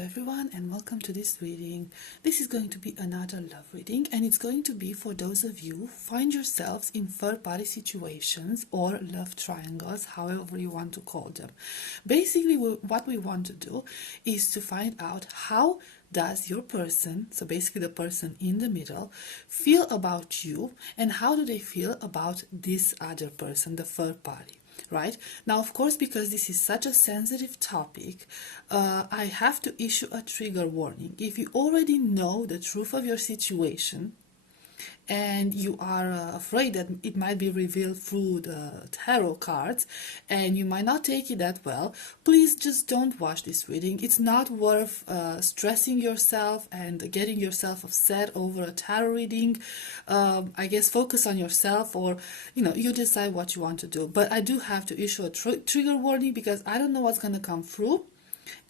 Hello everyone and welcome to this reading. This is going to be another love reading, and it's going to be for those of you who find yourselves in third party situations or love triangles, however you want to call them. Basically what we want to do is to find out how does your person, so basically the person in the middle, feel about you, and how do they feel about this other person, the third party. Right now, of course, because this is such a sensitive topic, I have to issue a trigger warning. If you already know the truth of your situation and you are afraid that it might be revealed through the tarot cards and you might not take it that well, please just don't watch this reading. It's not worth stressing yourself and getting yourself upset over a tarot reading. I guess focus on yourself, or you decide what you want to do. But I do have to issue a trigger warning because I don't know what's going to come through.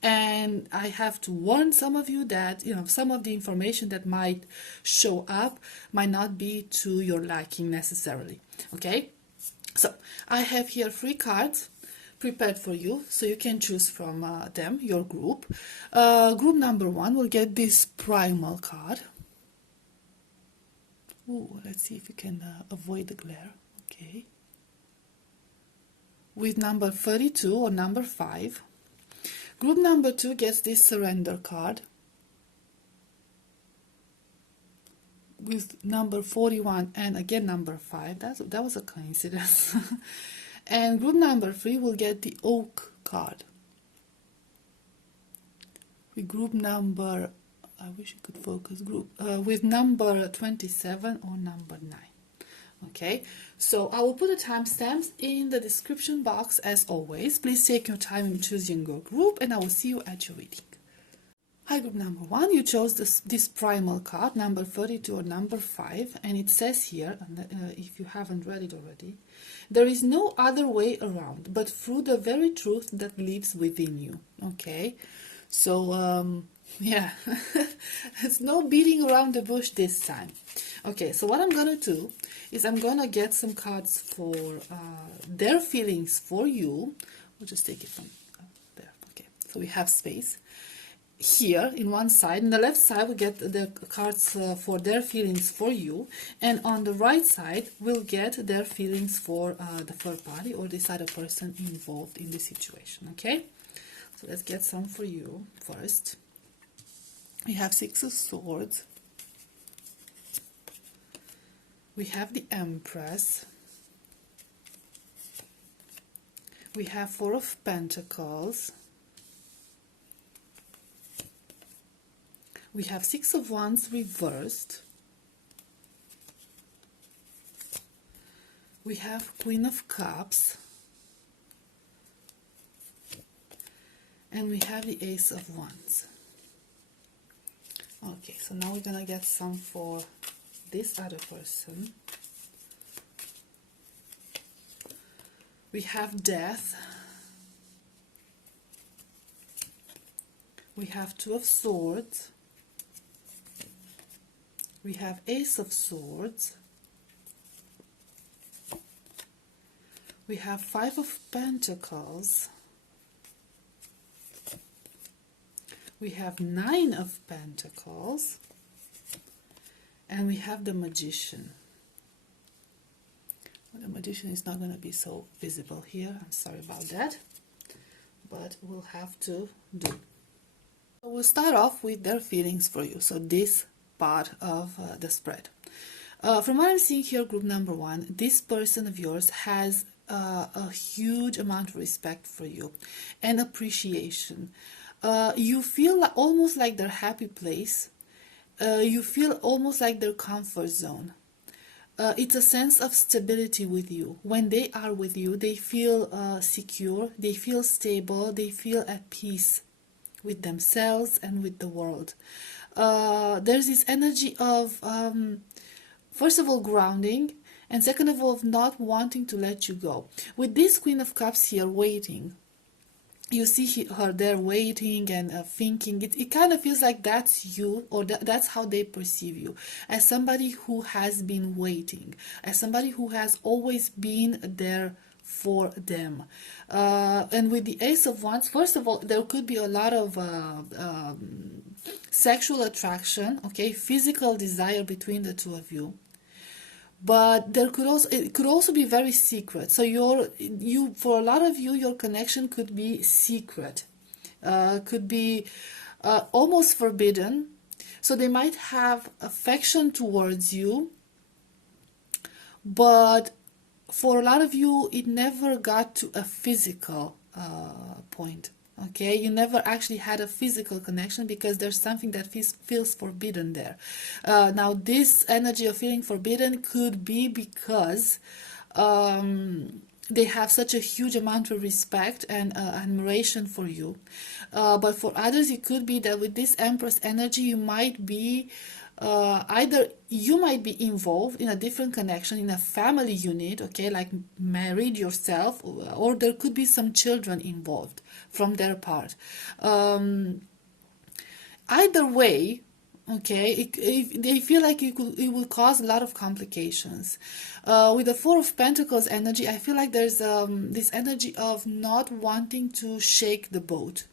And I have to warn some of you that some of the information that might show up might not be to your liking necessarily. Okay, so I have here 3 cards prepared for you, so you can choose from them, your group. Group number 1 will get this primal card. Ooh, let's see if you can avoid the glare. Okay, with number 32 or number 5. Group number 2 gets this surrender card with number 41 and again number 5. That was a coincidence. And group number 3 will get the oak card. With group number, I wish you could focus, with number 27 or number 9. Okay, so I will put the timestamps in the description box as always. Please take your time in choosing your group, and I will see you at your reading. Hi, group number 1, you chose this primal card, number 32 or number 5, and it says here, if you haven't read it already, there is no other way around but through the very truth that lives within you. Okay, so yeah, it's no beating around the bush this time. Okay, so what I'm gonna do is I'm gonna get some cards for their feelings for you. We'll just take it from there. Okay, so we have space here in one side. On the left side we get the cards for their feelings for you, and on the right side we'll get their feelings for the third party or this other person involved in the situation. Okay, so let's get some for you first. We have 6 of Swords. We have the Empress. We have 4 of Pentacles. We have 6 of Wands reversed. We have Queen of Cups. And we have the Ace of Wands. Okay, so now we're gonna get some for this other person. We have Death. We have 2 of Swords. We have Ace of Swords. We have 5 of Pentacles. We have 9 of Pentacles, and we have the Magician. Well, the Magician is not going to be so visible here. I'm sorry about that, but we'll have to do. So we'll start off with their feelings for you. So this part of the spread. From what I'm seeing here, group number 1, this person of yours has a huge amount of respect for you and appreciation. You feel almost like their happy place. You feel almost like their comfort zone. It's a sense of stability with you. When they are with you, they feel secure, they feel stable, they feel at peace with themselves and with the world. There's this energy of, first of all, grounding, and second of all, of not wanting to let you go. With this Queen of Cups here waiting, you see her there waiting and thinking. It kind of feels like that's you, or that's how they perceive you, as somebody who has been waiting, as somebody who has always been there for them. And with the Ace of Wands, first of all, there could be a lot of sexual attraction, okay, physical desire between the two of you. But it could also be very secret. So for a lot of you, your connection could be secret, could be almost forbidden. So they might have affection towards you, but for a lot of you, it never got to a physical point. Okay, you never actually had a physical connection because there's something that feels forbidden there. Now, this energy of feeling forbidden could be because they have such a huge amount of respect and admiration for you. But for others, it could be that with this Empress energy, you might be either you might be involved in a different connection, in a family unit, okay, like married yourself, or there could be some children involved from their part. Either way, okay, they feel like it will cause a lot of complications. With the Four of Pentacles energy, I feel like there's this energy of not wanting to shake the boat.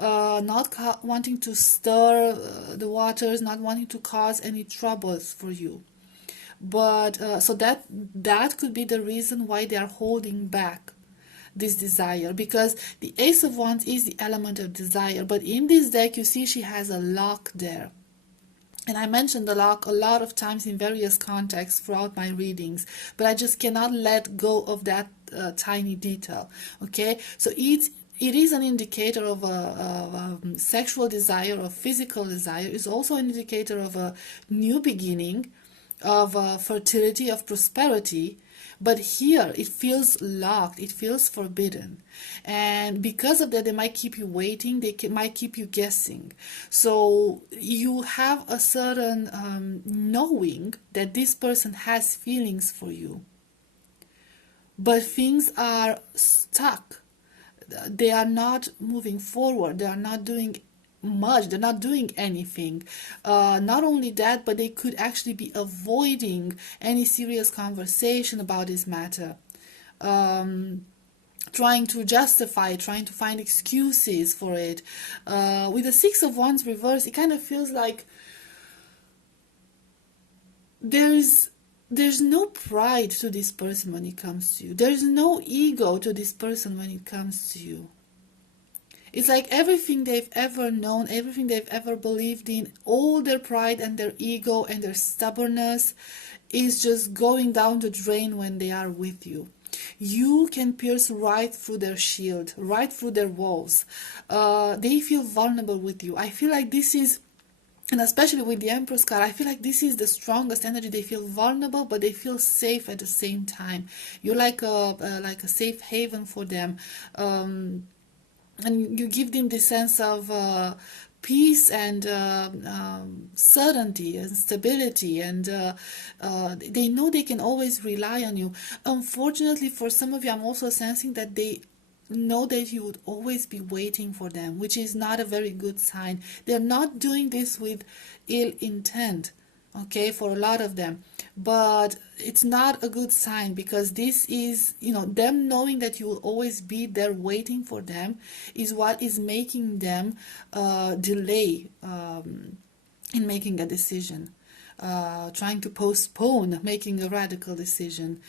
Not wanting to stir the waters, not wanting to cause any troubles for you. But so that could be the reason why they are holding back this desire, because the Ace of Wands is the element of desire. But in this deck, you see she has a lock there. And I mentioned the lock a lot of times in various contexts throughout my readings, but I just cannot let go of that tiny detail. Okay, so it is an indicator of a sexual desire, of physical desire. It's also an indicator of a new beginning, of fertility, of prosperity. But here it feels locked, it feels forbidden. And because of that, they might keep you waiting, might keep you guessing. So you have a certain knowing that this person has feelings for you. But things are stuck. They are not moving forward. They are not doing much. They're not doing anything. Not only that, but they could actually be avoiding any serious conversation about this matter. Trying to justify, trying to find excuses for it. With the Six of Wands reverse, it kind of feels like there's no pride to this person when it comes to you. There's no ego to this person when it comes to you. It's like everything they've ever known, everything they've ever believed in, all their pride and their ego and their stubbornness is just going down the drain when they are with you. You can pierce right through their shield, right through their walls. They feel vulnerable with you. I feel like this is, and especially with the Empress card, I feel like this is the strongest energy. They feel vulnerable, but they feel safe at the same time. You're like a safe haven for them. And you give them this sense of peace and certainty and stability, and they know they can always rely on you. Unfortunately, for some of you, I'm also sensing that they know that you would always be waiting for them, which is not a very good sign. They're not doing this with ill intent, okay, for a lot of them, but it's not a good sign, because this is, them knowing that you will always be there waiting for them is what is making them delay in making a decision, trying to postpone making a radical decision,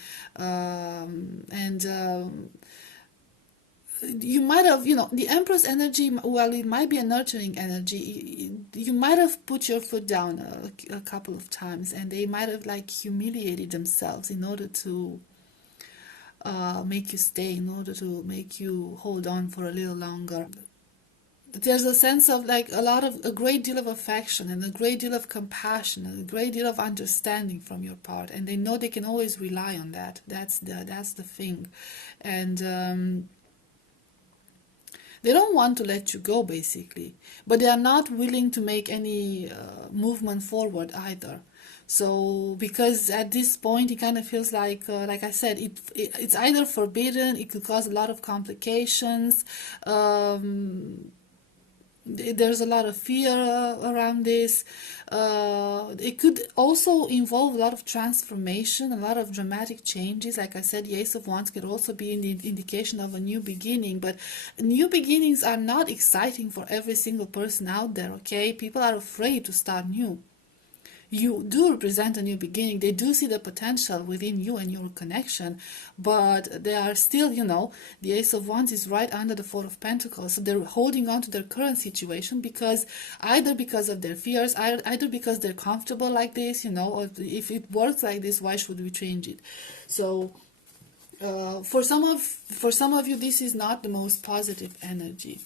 you might have, the Empress energy, while it might be a nurturing energy, you might have put your foot down a couple of times, and they might have humiliated themselves in order to make you stay, in order to make you hold on for a little longer. There's a sense of a great deal of affection and a great deal of compassion and a great deal of understanding from your part, and they know they can always rely on that. That's the thing, and they don't want to let you go, basically, but they are not willing to make any movement forward either. So, because at this point, it kind of feels like I said, it's either forbidden, it could cause a lot of complications, there's a lot of fear around this. It could also involve a lot of transformation, a lot of dramatic changes. Like I said, the Ace of Wands could also be an indication of a new beginning, but new beginnings are not exciting for every single person out there, okay? People are afraid to start new. You do represent a new beginning. They do see the potential within you and your connection, but they are still, you know, the Ace of Wands is right under the Four of Pentacles. So they're holding on to their current situation because either because of their fears, either because they're comfortable like this, you know, or if it works like this, why should we change it? So for some of you, this is not the most positive energy.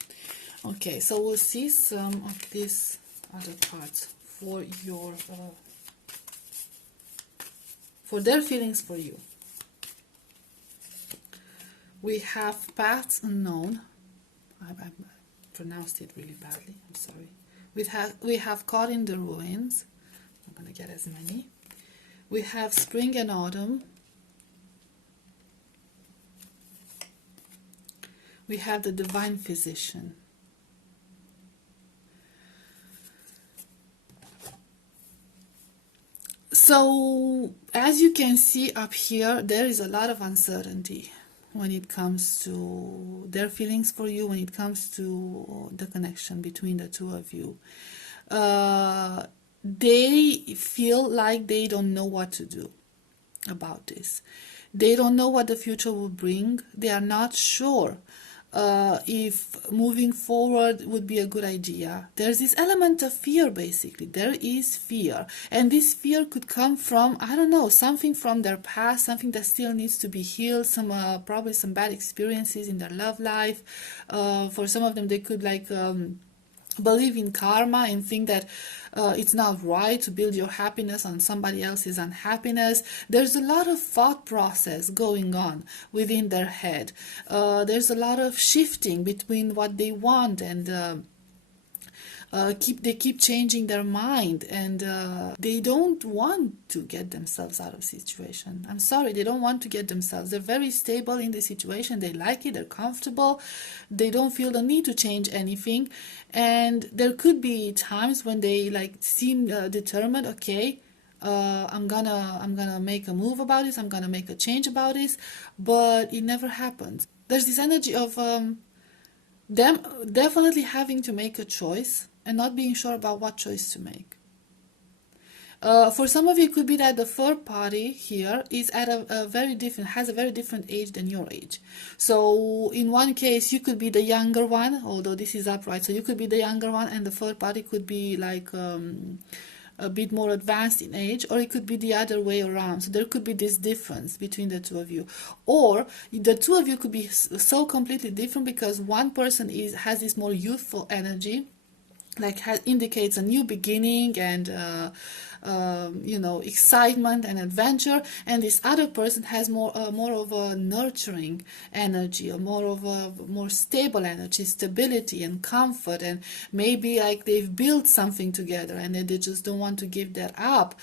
Okay, so we'll see some of these other cards for your for their feelings for you. We have paths unknown. I pronounced it really badly, I'm sorry. We have caught in the ruins. I'm gonna get as many. We have spring and autumn. We have the divine physician. So, as you can see up here, there is a lot of uncertainty when it comes to their feelings for you, when it comes to the connection between the two of you. They feel like they don't know what to do about this. They don't know what the future will bring. They are not sure if moving forward would be a good idea. There's this element of fear, basically. There is fear. And this fear could come from, I don't know, something from their past, something that still needs to be healed, some probably some bad experiences in their love life. For some of them, they could like believe in karma and think that it's not right to build your happiness on somebody else's unhappiness. There's a lot of thought process going on within their head. There's a lot of shifting between what they want and they keep changing their mind, and they don't want to get themselves out of situation. I'm sorry, they don't want to get themselves. They're very stable in the situation. They like it. They're comfortable. They don't feel the need to change anything. And there could be times when they like seem determined. Okay, I'm gonna make a move about this. I'm gonna make a change about this, but it never happens. There's this energy of them definitely having to make a choice and not being sure about what choice to make. For some of you, it could be that the third party here is at a very different, has a very different age than your age. So in one case, you could be the younger one, although this is upright. So you could be the younger one, and the third party could be like a bit more advanced in age, or it could be the other way around. So there could be this difference between the two of you, or the two of you could be so completely different because one person has this more youthful energy, like indicates a new beginning and you know, excitement and adventure, and this other person has more of a nurturing energy, or more of a more stable energy, stability and comfort, and maybe like they've built something together and they just don't want to give that up.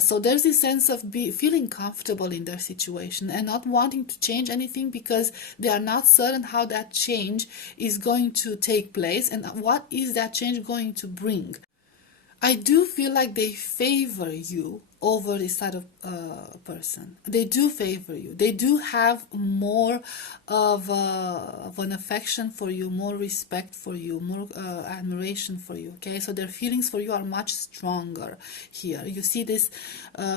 So there's this sense of feeling comfortable in their situation and not wanting to change anything because they are not certain how that change is going to take place and what is that change going to bring. I do feel like they favor you over this other person. They do favor you. They do have more of an affection for you, more respect for you, more admiration for you. Okay, so their feelings for you are much stronger here. You see this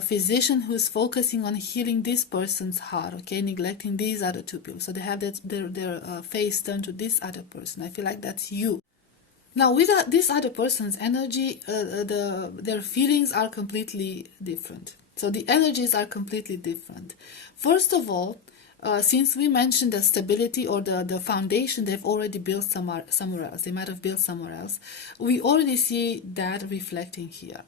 physician who's focusing on healing this person's heart. Okay, neglecting these other two people. So they have their face turned to this other person. I feel like that's you. Now, with this other person's energy, their feelings are completely different. So the energies are completely different. First of all, since we mentioned the stability or the foundation they've already built somewhere else, they might have built somewhere else, we already see that reflecting here.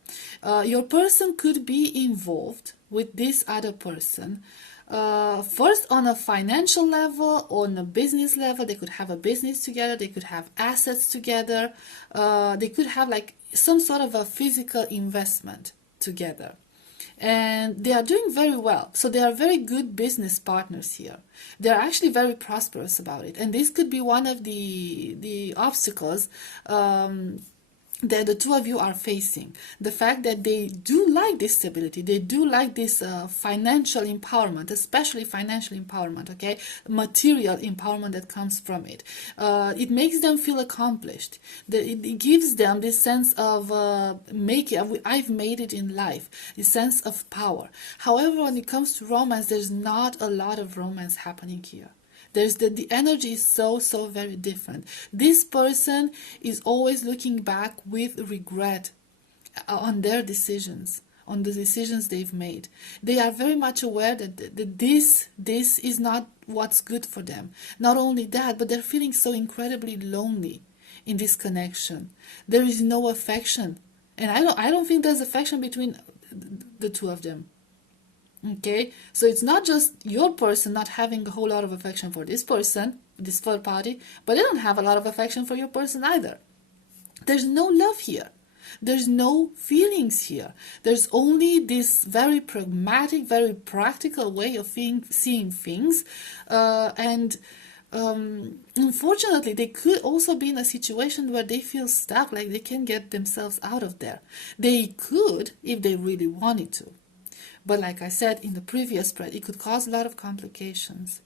Your person could be involved with this other person, first on a financial level or on a business level. They could have a business together, they could have assets together, they could have like some sort of a physical investment together. and they are doing very well. So they are very good business partners here. They're actually very prosperous about it, and this could be one of the obstacles that the two of you are facing. The fact that they do like this stability, they do like this financial empowerment, especially financial empowerment, okay, material empowerment that comes from it. It makes them feel accomplished. It gives them this sense of I've made it in life, this sense of power. However, when it comes to romance, there's not a lot of romance happening here. There's the energy is so very different. This person is always looking back with regret on their decisions, on the decisions they've made. They are very much aware that this is not what's good for them. Not only that, but they're feeling so incredibly lonely in this connection. There is no affection, and I don't think there's affection between the two of them. Okay, so it's not just your person not having a whole lot of affection for this person, this third party, but they don't have a lot of affection for your person either. There's no love here. There's no feelings here. There's only this very pragmatic, very practical way of seeing things. Unfortunately, they could also be in a situation where they feel stuck, like they can't get themselves out of there. They could, if they really wanted to. But like I said in the previous spread, it could cause a lot of complications.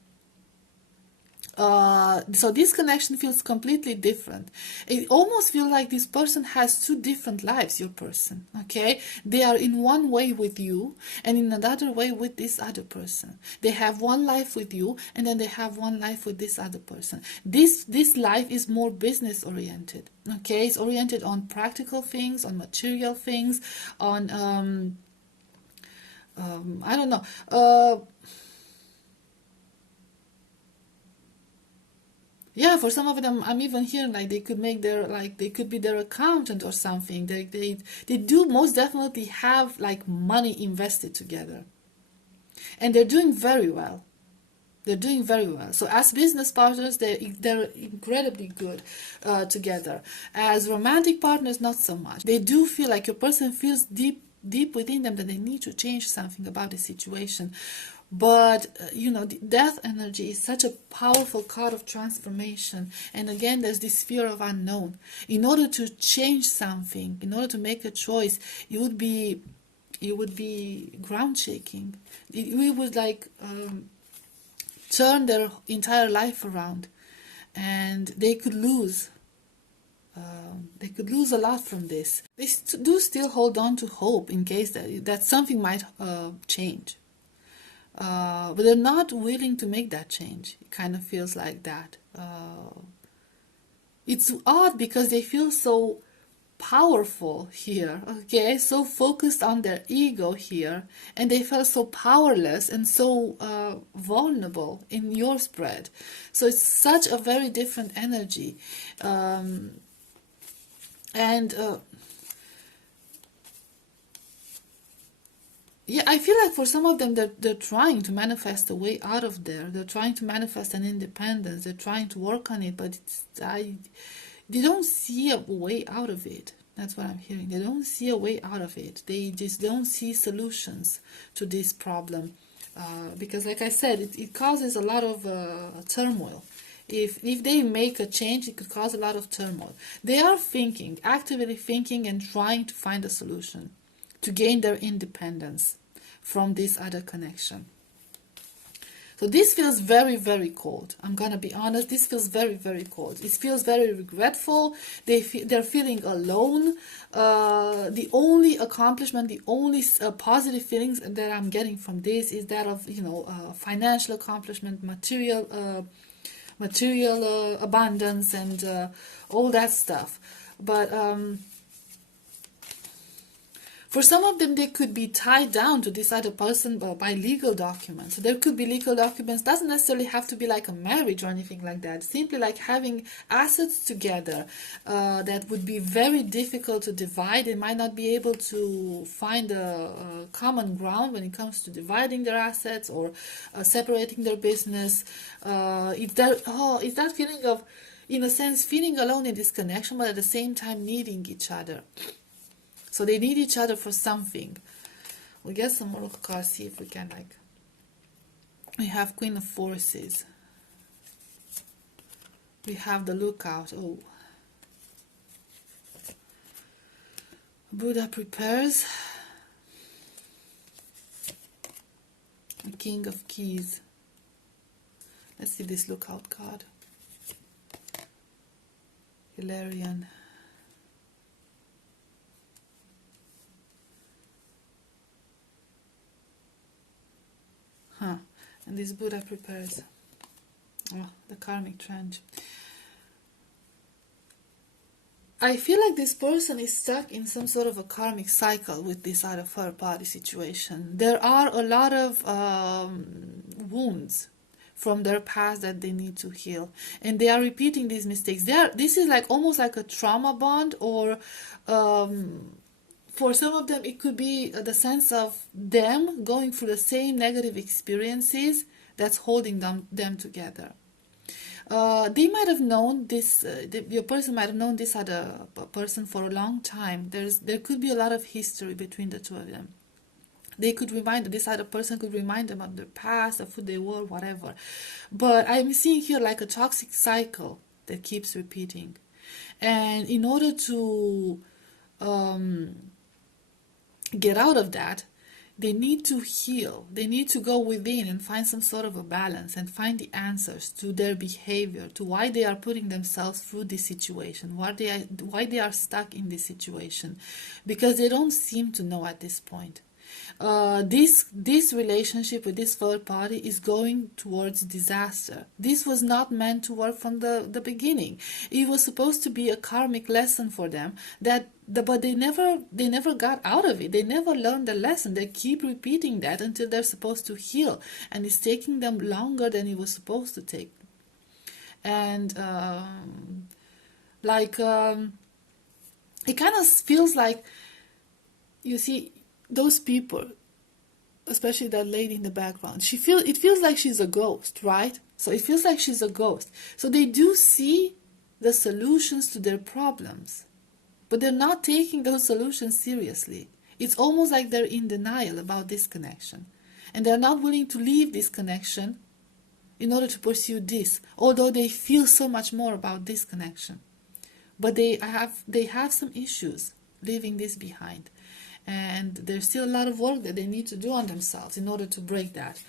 So this connection feels completely different. It almost feels like this person has two different lives, your person, okay? They are in one way with you and in another way with this other person. They have one life with you and then they have one life with this other person. This life is more business oriented, okay? It's oriented on practical things, on material things, on I don't know. Yeah, for some of them, I'm even hearing like they could make they could be their accountant or something. They do most definitely have like money invested together, and they're doing very well. They're doing very well. So as business partners, they're incredibly good together. As romantic partners, not so much. They do feel like your person feels deep within them that they need to change something about the situation. But the death energy is such a powerful card of transformation, and again there's this fear of unknown. In order to change something, in order to make a choice, it would be ground shaking. We would turn their entire life around, and they could lose. They could lose a lot from this. They do still hold on to hope in case that something might change. But they're not willing to make that change. It kind of feels like that. It's odd because they feel so powerful here, okay? So focused on their ego here, and they felt so powerless and so vulnerable in your spread. So it's such a very different energy. Yeah, I feel like for some of them, they're trying to manifest a way out of there. They're trying to manifest an independence. They're trying to work on it, but they don't see a way out of it. That's what I'm hearing. They don't see a way out of it. They just don't see solutions to this problem. Because like I said, it causes a lot of turmoil. If they make a change, it could cause a lot of turmoil. They are actively thinking and trying to find a solution to gain their independence from this other connection. So this feels very, very cold. I'm gonna be honest, this feels very, very cold. It feels very regretful. They're feeling alone. The only accomplishment, the only positive feelings that I'm getting from this is that of financial accomplishment, material abundance, and all that stuff. But for some of them, they could be tied down to this other person by legal documents. So there could be legal documents. Doesn't necessarily have to be like a marriage or anything like that. Simply like having assets together that would be very difficult to divide. They might not be able to find a common ground when it comes to dividing their assets or separating their business. It's that feeling of, in a sense, feeling alone in this connection, but at the same time needing each other. So they need each other for something. We'll get some more cards, see if we can, like, we have Queen of Forces. We have the Lookout. Oh. Buddha prepares. The King of Keys. Let's see this Lookout card. Hilarion. And this Buddha prepares. Oh, the karmic trench. I feel like this person is stuck in some sort of a karmic cycle with this other third party situation. There are a lot of wounds from their past that they need to heal, and they are repeating these mistakes. This is like almost like a trauma bond, or for some of them it could be the sense of them going through the same negative experiences that's holding them together. They might have known this, your person might have known this other person for a long time. There could be a lot of history between the two of them. This other person could remind them of their past, of who they were, whatever. But I'm seeing here like a toxic cycle that keeps repeating. And in order to get out of that, they need to heal. They need to go within and find some sort of a balance and find the answers to their behavior, to why they are putting themselves through this situation, why they are stuck in this situation, because they don't seem to know at this point. This relationship with this third party is going towards disaster. This was not meant to work from the beginning. It was supposed to be a karmic lesson for them, but they never got out of it. They never learned the lesson. They keep repeating that until they're supposed to heal, and it's taking them longer than it was supposed to take. And it kind of feels like, you see, those people, especially that lady in the background, it feels like she's a ghost, right? So it feels like she's a ghost. So they do see the solutions to their problems, but they're not taking those solutions seriously. It's almost like they're in denial about this connection, and they're not willing to leave this connection in order to pursue this, although they feel so much more about this connection. But they have some issues leaving this behind. And there's still a lot of work that they need to do on themselves in order to break that.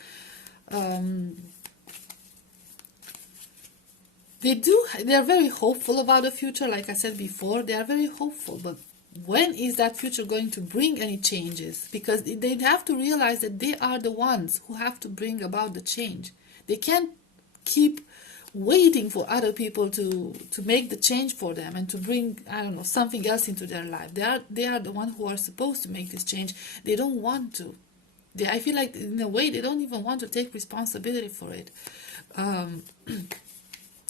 They're very hopeful about the future. Like I said before, they are very hopeful. But when is that future going to bring any changes? Because they have to realize that they are the ones who have to bring about the change. They can't keep waiting for other people to make the change for them and to bring, I don't know, something else into their life. They are the ones who are supposed to make this change. They don't want to. I feel like in a way they don't even want to take responsibility for it.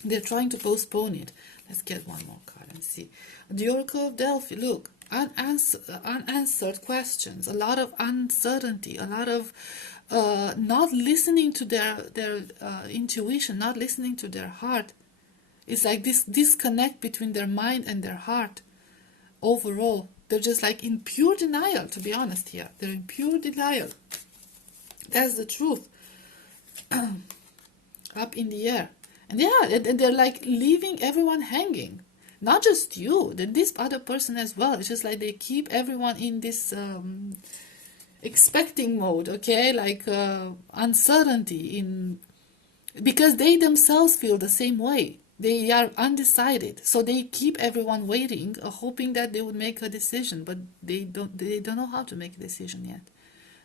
They're trying to postpone it. Let's get one more card and see. The Oracle of Delphi. Look, unanswered questions, a lot of uncertainty, a lot of not listening to their intuition, not listening to their heart. It's like this disconnect between their mind and their heart. Overall, they're just like in pure denial, to be honest here. They're in pure denial. That's the truth. Up in the air. And they're like leaving everyone hanging. Not just you, then this other person as well. It's just like they keep everyone in this expecting mode, okay? Like uncertainty, because they themselves feel the same way. They are undecided, so they keep everyone waiting, hoping that they would make a decision, but they don't know how to make a decision yet.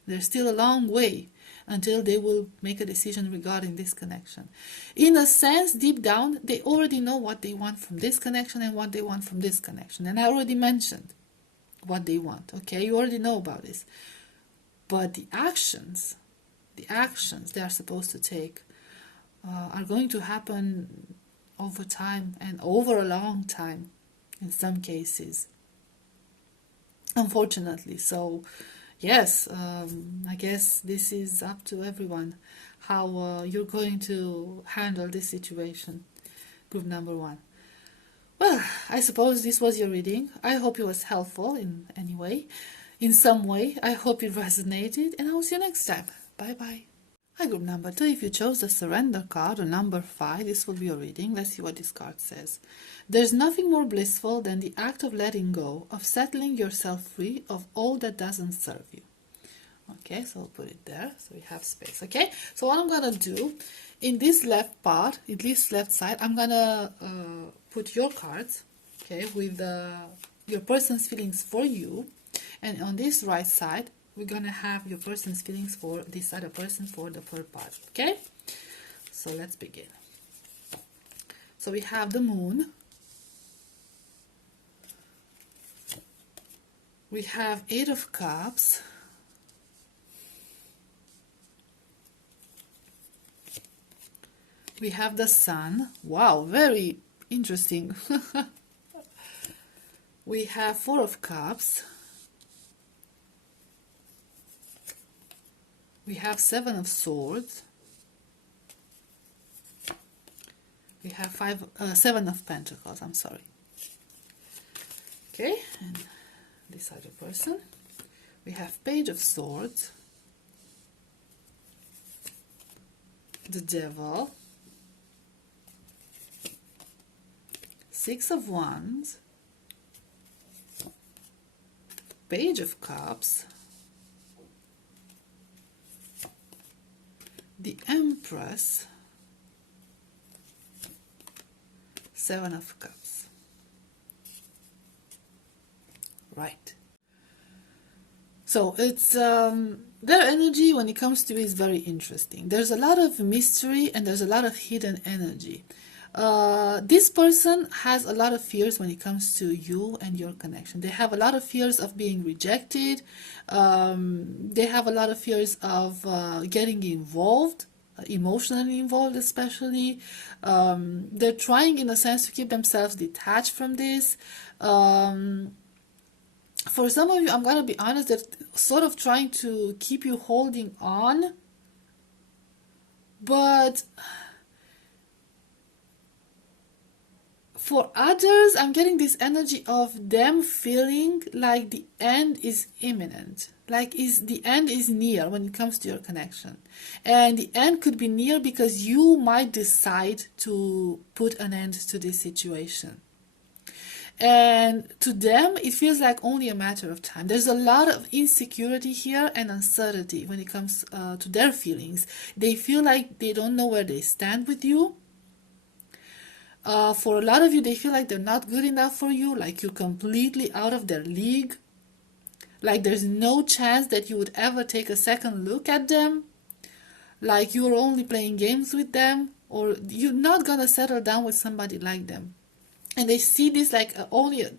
There's still a long way until they will make a decision regarding this connection. In a sense, deep down, they already know what they want from this connection and what they want from this connection. And I already mentioned what they want, okay? You already know about this. But the actions they are supposed to take are going to happen over time and over a long time in some cases, unfortunately. So yes, I guess this is up to everyone how you're going to handle this situation. Group number 1. Well, I suppose this was your reading. I hope it was helpful in any way. in some way. I hope it resonated, and I will see you next time. Bye bye. Hi, group number 2. If you chose the surrender card or number 5, this will be your reading. Let's see what this card says. There's nothing more blissful than the act of letting go, of settling yourself free of all that doesn't serve you. Okay, so I'll put it there so we have space. Okay, so what I'm gonna do in this left part, in this left side, I'm gonna put your cards, okay, with your person's feelings for you, and on this right side, we're gonna have your person's feelings for this other person for the third part. Okay, so let's begin. So we have the Moon. We have 8 of Cups. We have the Sun. Wow, very interesting. We have 4 of Cups. We have 7 of Swords. We have 7 of Pentacles, I'm sorry. Okay, and this other person. We have Page of Swords. The Devil. 6 of Wands. Page of Cups. The Empress. 7 of Cups. Right. So it's their energy when it comes to it is very interesting. There's a lot of mystery and there's a lot of hidden energy. This person has a lot of fears when it comes to you and your connection. They have a lot of fears of being rejected. They have a lot of fears of getting involved, emotionally involved especially. They're trying in a sense to keep themselves detached from this. For some of you, I'm going to be honest, they're sort of trying to keep you holding on, but for others, I'm getting this energy of them feeling like the end is imminent, like the end is near when it comes to your connection. And the end could be near because you might decide to put an end to this situation. And to them, it feels like only a matter of time. There's a lot of insecurity here and uncertainty when it comes to their feelings. They feel like they don't know where they stand with you. For a lot of you, they feel like they're not good enough for you, like you're completely out of their league. Like there's no chance that you would ever take a second look at them. Like you're only playing games with them, or you're not gonna settle down with somebody like them. And they see this like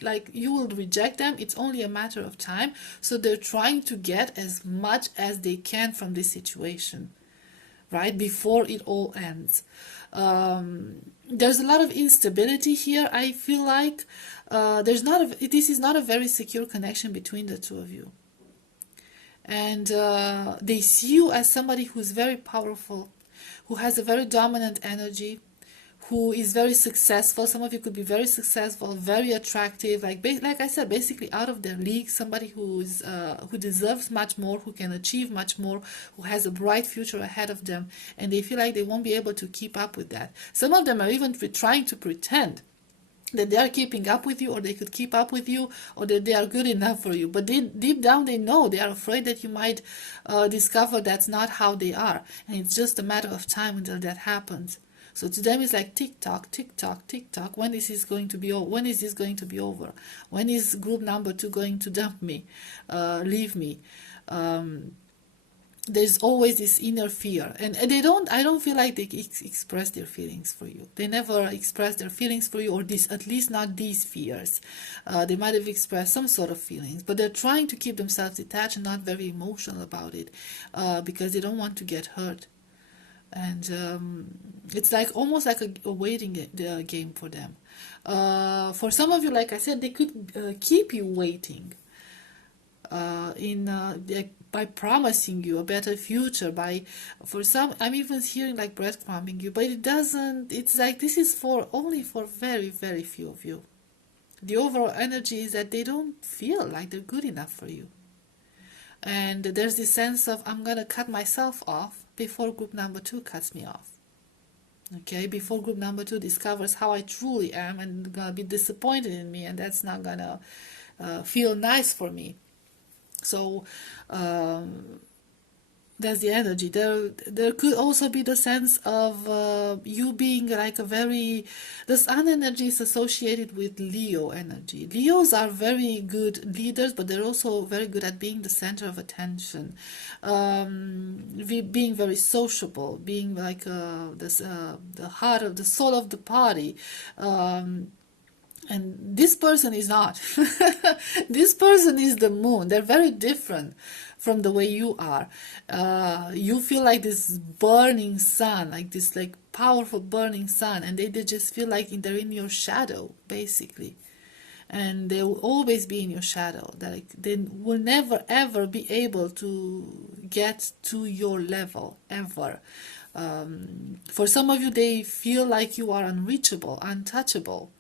like you will reject them. It's only a matter of time. So they're trying to get as much as they can from this situation, right, before it all ends. There's a lot of instability here. I feel like this is not a very secure connection between the two of you. And they see you as somebody who's very powerful, who has a very dominant energy, who is very successful. Some of you could be very successful, very attractive, like I said, basically out of their league, somebody who deserves much more, who can achieve much more, who has a bright future ahead of them, and they feel like they won't be able to keep up with that. Some of them are even trying to pretend that they are keeping up with you, or they could keep up with you, or that they are good enough for you. But deep down they know, they are afraid that you might discover that's not how they are, and it's just a matter of time until that happens. So to them it's like tick tock, tick tock, tick tock. When is this going to be over? When is this going to be over? When is group number 2 going to dump me, leave me? There's always this inner fear, and I don't feel like they express their feelings for you. They never express their feelings for you, or at least not these fears. They might have expressed some sort of feelings, but they're trying to keep themselves detached and not very emotional about it, because they don't want to get hurt. And it's like almost like a waiting game for them. For some of you, like I said, they could keep you waiting by promising you a better future. For some, I'm even hearing like breadcrumbing you, but it doesn't. It's like this is only for very, very few of you. The overall energy is that they don't feel like they're good enough for you. And there's this sense of, I'm gonna cut myself off before group number 2 cuts me off. Okay, before group number 2 discovers how I truly am and gonna be disappointed in me, and that's not gonna feel nice for me. So that's the energy. There could also be the sense of you being like a very, the sun energy is associated with Leo energy. Leos are very good leaders, but they're also very good at being the center of attention, being very sociable, being like the heart of the soul of the party. And this person is not. This person is the moon. They're very different from the way you are. You feel like this burning sun, like this like powerful burning sun, and they just feel like they're in your shadow, basically. And they will always be in your shadow. Like they will never ever be able to get to your level, ever. For some of you, they feel like you are unreachable, untouchable.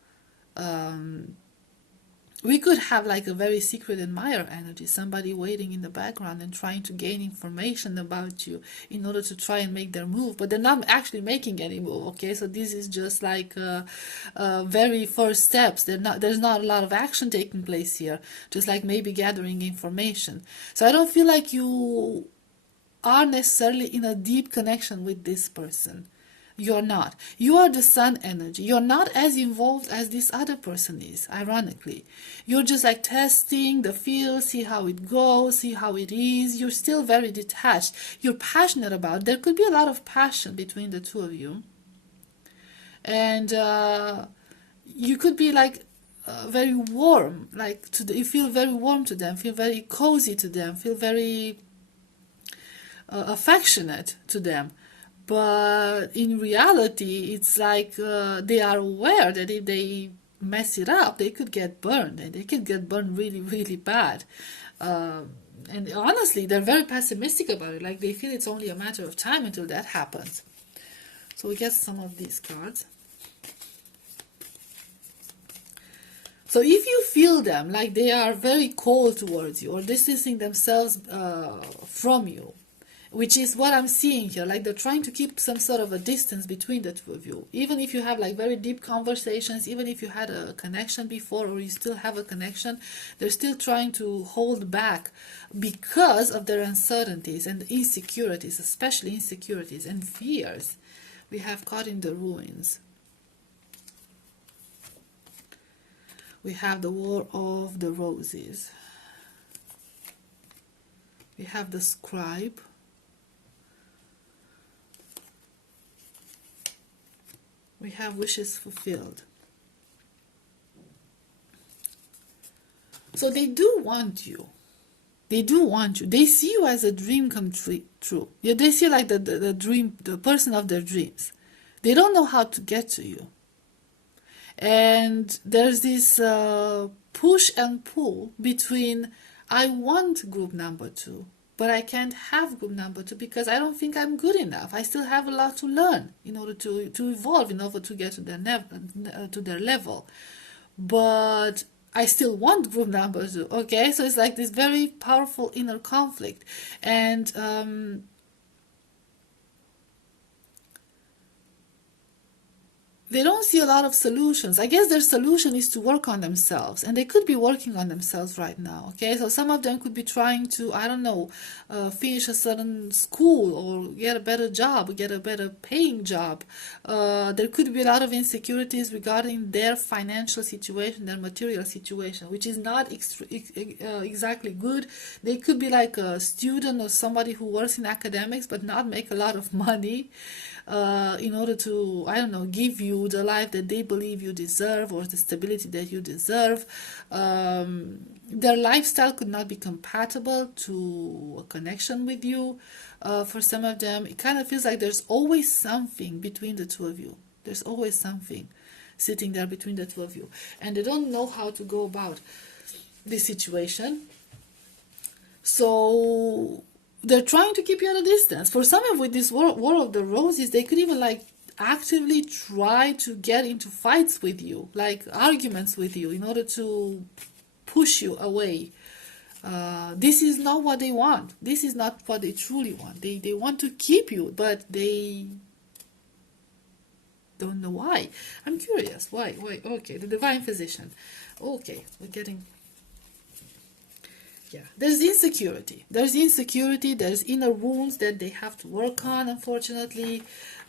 We could have like a very secret admirer energy, somebody waiting in the background and trying to gain information about you in order to try and make their move, but they're not actually making any move. Okay, so this is just like very first steps. There's not a lot of action taking place here, just like maybe gathering information. So I don't feel like you are necessarily in a deep connection with this person. You're not. You are the sun energy. You're not as involved as this other person is, ironically. You're just like testing the feel, see how it goes, see how it is. You're still very detached. You're passionate about it. There could be a lot of passion between the two of you. And you could be like very warm, like you feel very warm to them, feel very cozy to them, feel very affectionate to them. But in reality, it's like they are aware that if they mess it up, they could get burned, and they could get burned really, really bad. And honestly, they're very pessimistic about it. Like they feel it's only a matter of time until that happens. So we get some of these cards. So if you feel them like they are very cold towards you or distancing themselves from you, which is what I'm seeing here, like they're trying to keep some sort of a distance between the two of you. Even if you have like very deep conversations, even if you had a connection before or you still have a connection, they're still trying to hold back because of their uncertainties and insecurities, especially insecurities and fears. We have caught in the ruins. We have the War of the Roses. We have the Scribe. We have wishes fulfilled. So they do want you. They do want you. They see you as a dream come true. Yeah, they see like the dream, the person of their dreams. They don't know how to get to you. And there's this push and pull between, I want group number 2, but I can't have group number 2 because I don't think I'm good enough. I still have a lot to learn in order to evolve, in order to get to their level. But I still want group number 2, okay? So it's like this very powerful inner conflict. And they don't see a lot of solutions. I guess their solution is to work on themselves, and they could be working on themselves right now, okay? So some of them could be trying to, I don't know, finish a certain school or get a better job, get a better paying job. There could be a lot of insecurities regarding their financial situation, their material situation, which is not exactly good. They could be like a student or somebody who works in academics but not make a lot of money in order to, I don't know, give you the life that they believe you deserve or the stability that you deserve. Their lifestyle could not be compatible to a connection with you. For some of them, it kind of feels like there's always something between the two of you. There's always something sitting there between the two of you. And they don't know how to go about this situation. So they're trying to keep you at a distance. For some of with this War of the Roses, they could even like actively try to get into fights with you, like arguments with you, in order to push you away This is not what they want. This is not what they truly want. They want to keep you, but they don't know why. I'm curious. Why? Okay, the divine physician. Okay, we're getting... Yeah, there's insecurity. There's insecurity. There's inner wounds that they have to work on, unfortunately.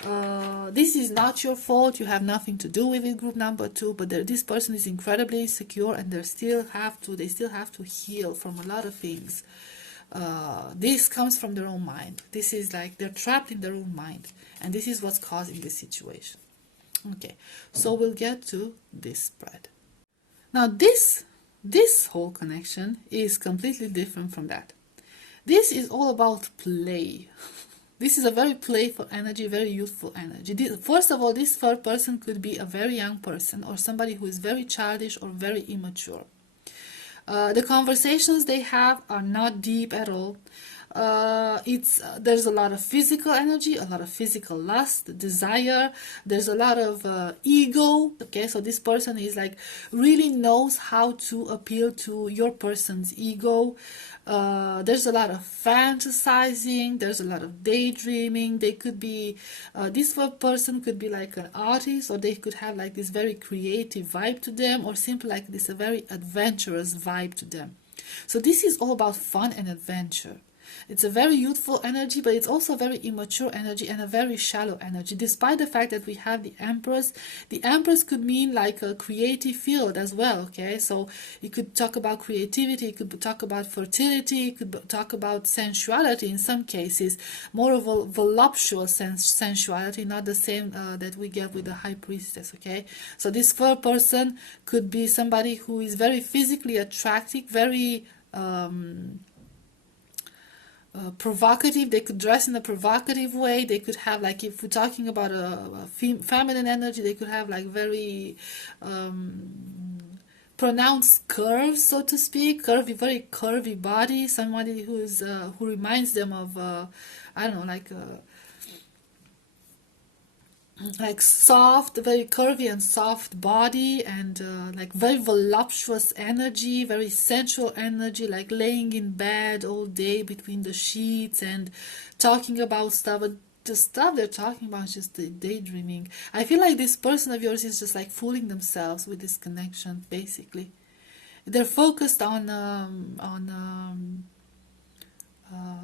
This is not your fault. You have nothing to do with it, group number 2. But this person is incredibly insecure, and they still have to heal from a lot of things. This comes from their own mind. This is like they're trapped in their own mind, and this is what's causing this situation. Okay, so we'll get to this spread. Now this whole connection is completely different from that. This is all about play. This is a very playful energy, very youthful energy. First of all, this third person could be a very young person or somebody who is very childish or very immature. The conversations they have are not deep at all. There's a lot of physical energy, a lot of physical lust, desire. There's a lot of ego. Okay, so this person is like really knows how to appeal to your person's ego. There's a lot of fantasizing. There's a lot of daydreaming. They could be this person could be like an artist, or they could have like this very creative vibe to them, or simply like this a very adventurous vibe to them. So this is all about fun and adventure. It's a very youthful energy, but it's also a very immature energy and a very shallow energy. Despite the fact that we have the Empress could mean like a creative field as well, okay? So you could talk about creativity, you could talk about fertility, you could talk about sensuality in some cases, more of a voluptuous sensuality, not the same that we get with the High Priestess, okay? So this third person could be somebody who is very physically attractive, very... provocative. They could dress in a provocative way. They could have, like, if we're talking about a feminine energy, they could have like very pronounced curves, so to speak, very curvy body. Somebody who is who reminds them of I don't know, like soft, very curvy and soft body, and like very voluptuous energy, very sensual energy, like laying in bed all day between the sheets and talking about stuff. But the stuff they're talking about is just the daydreaming. I feel like this person of yours is just like fooling themselves with this connection. Basically, they're focused on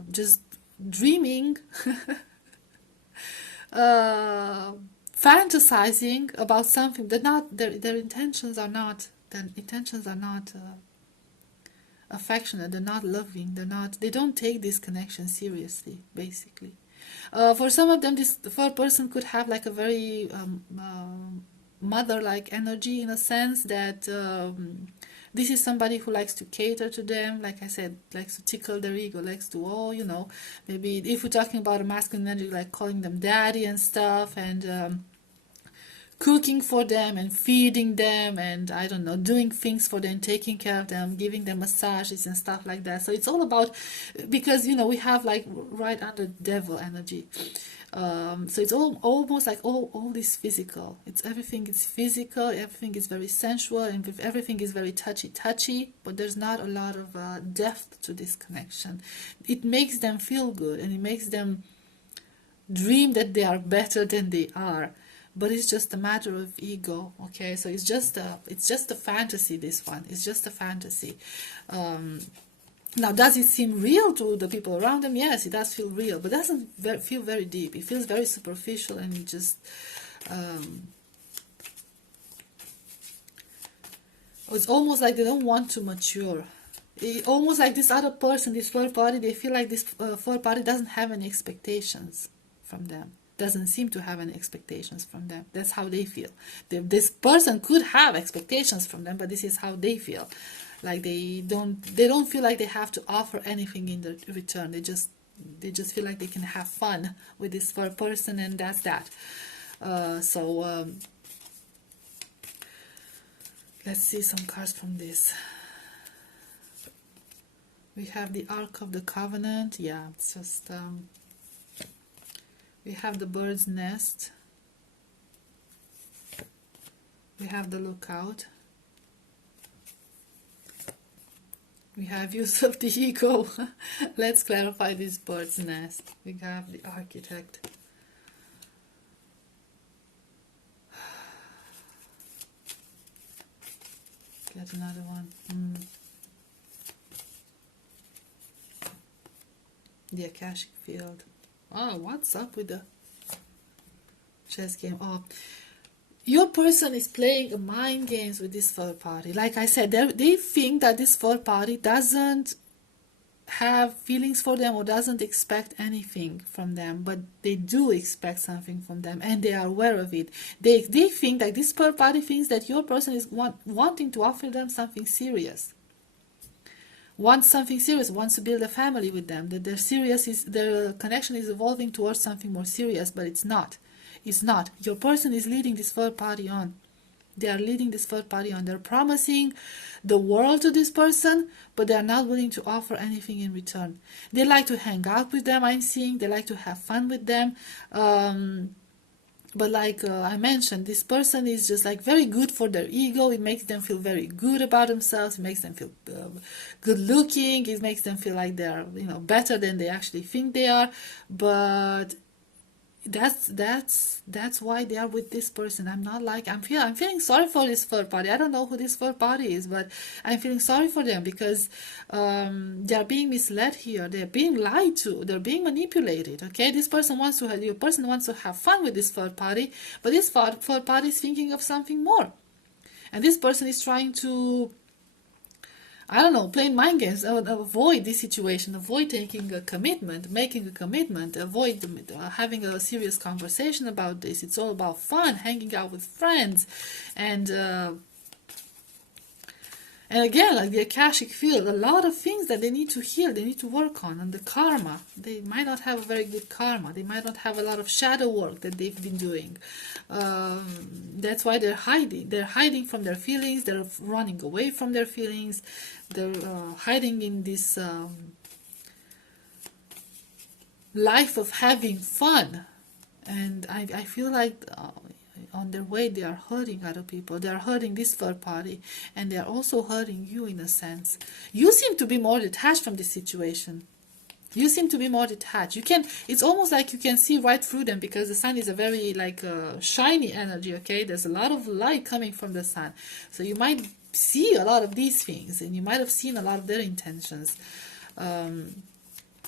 just dreaming. Fantasizing about something. They're not, their intentions are not affectionate. They're not loving. They don't take this connection seriously, basically. For some of them, this third person could have like a very mother-like energy, in a sense that this is somebody who likes to cater to them, like I said, likes to tickle their ego, likes to, you know, maybe if we're talking about a masculine energy, like calling them daddy and stuff, and cooking for them and feeding them, and I don't know, doing things for them, taking care of them, giving them massages and stuff like that. So it's all about, because, you know, we have like right under devil energy. So it's almost like all this physical. Everything is physical, everything is very sensual, and everything is very touchy, but there's not a lot of depth to this connection. It makes them feel good, and it makes them dream that they are better than they are. But it's just a matter of ego, okay? So it's just a fantasy, this one. It's just a fantasy. Now, does it seem real to the people around them? Yes, it does feel real, but it doesn't feel very deep. It feels very superficial, and it just... it's almost like they don't want to mature. Almost like this other person, this third party, they feel like this third party doesn't have any expectations from them. Doesn't seem to have any expectations from them. That's how they feel. This person could have expectations from them, but this is how they feel. Like they don't feel like they have to offer anything in the return. They just feel like they can have fun with this third person, and that's that. Let's see some cards from this. We have the Ark of the Covenant. Yeah, it's just we have the bird's nest. We have the Lookout. We have use of the ego. Let's clarify this bird's nest. We have the architect. Get another one. The Akashic field. Oh, what's up with the chess game? Oh, your person is playing mind games with this third party. Like I said, they think that this third party doesn't have feelings for them or doesn't expect anything from them, but they do expect something from them, and they are aware of it. They think that this third party thinks that your person is wanting to offer them something serious. Wants something serious, wants to build a family with them, that their connection is evolving towards something more serious, but it's not. It's not. Your person is leading this third party on. They are leading this third party on. They're promising the world to this person, but they are not willing to offer anything in return. They like to hang out with them, I'm seeing. They like to have fun with them. But like I mentioned, this person is just like very good for their ego. It makes them feel very good about themselves. It makes them feel good looking. It makes them feel like they're, better than they actually think they are. But that's why they are with this person. I'm feeling sorry for this third party. I don't know who this third party is, but I'm feeling sorry for them because they are being misled here. They're being lied to. They're being manipulated. Okay, your person wants to have fun with this third party, but this third party is thinking of something more, and this person is trying to, I don't know, playing mind games, avoid this situation, avoid making a commitment, avoid having a serious conversation about this. It's all about fun, hanging out with friends, and again, like the Akashic field, a lot of things that they need to heal, they need to work on, and the karma. They might not have a very good karma. They might not have a lot of shadow work that they've been doing. That's why they're hiding. They're hiding from their feelings. They're running away from their feelings. They're hiding in this life of having fun. And I feel like on their way they are hurting other people. They are hurting this third party, and they are also hurting you in a sense. You seem to be more detached from this situation. You seem to be more detached. It's almost like you can see right through them, because the sun is a very shiny energy. Okay, there's a lot of light coming from the sun, so you might see a lot of these things, and you might have seen a lot of their intentions.